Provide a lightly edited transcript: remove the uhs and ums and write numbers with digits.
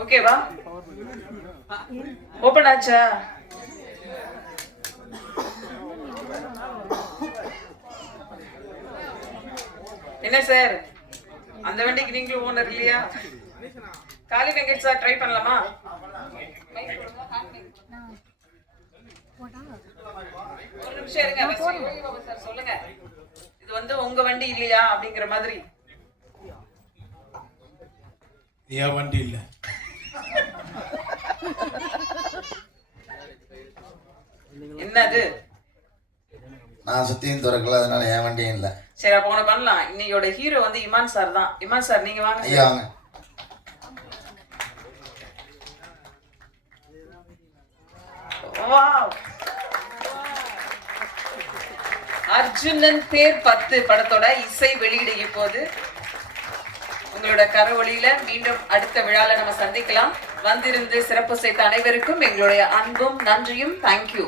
ஓகேவா? ஓபன் ஆச்சா? என்ன சார், அந்த வண்டிக்கு நீங்களும் ஓனர் இல்லையா? காலி வெங்கட் சார் ட்ரை பண்ணலாமா? ஒரு நிமிஷம் இருங்க சார், சொல்லுங்க. இது வந்து உங்க வண்டி இல்லையா அப்படிங்கிற மாதிரி. என் வண்டி இல்ல. என்னது? நான் சுத்தியும் திறக்கல, அதனால என் வண்டியும் இல்ல. சரி, அப்ப ஒண்ணு பண்ணலாம். இன்னையோட ஹீரோ வந்து இமான் சார் தான். இமான் சார் நீங்க வாங்க. ஐயா வாங்க. அர்ஜுனன் பேர் 10 படத்தோட இசை வெளியிட இப்போது உங்களோட கரவொலியில மீண்டும் அடுத்த விழால நம்ம சந்திக்கலாம். வந்திருந்து சிறப்பு செய்த அனைவருக்கும் எங்களுடைய அன்பும் நன்றியும். தேங்க்யூ.